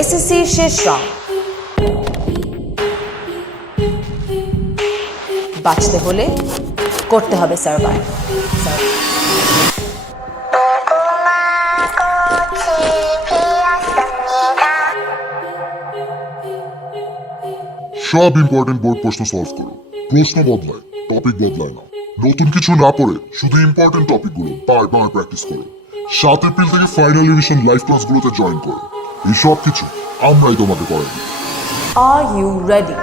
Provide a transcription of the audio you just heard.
SSC শেষ round. বাঁচতে হলে করতে হবে সার্ভাইভ। সব ইম্পর্টেন্ট বোর্ড প্রশ্ন সলভ করো। প্রশ্ন বদলায়, টপিক বদলায় না। নতুন কিছু না পড়ে শুধু ইম্পর্টেন্ট টপিকগুলো বারবার প্র্যাকটিস করো। 7 এপ্রিল থেকে ফাইনাল রিভিশন লাইভ ক্লাসগুলোতে জয়েন করো। এই সব কিছু আমরাই তোমাকে করাই। Are you ready?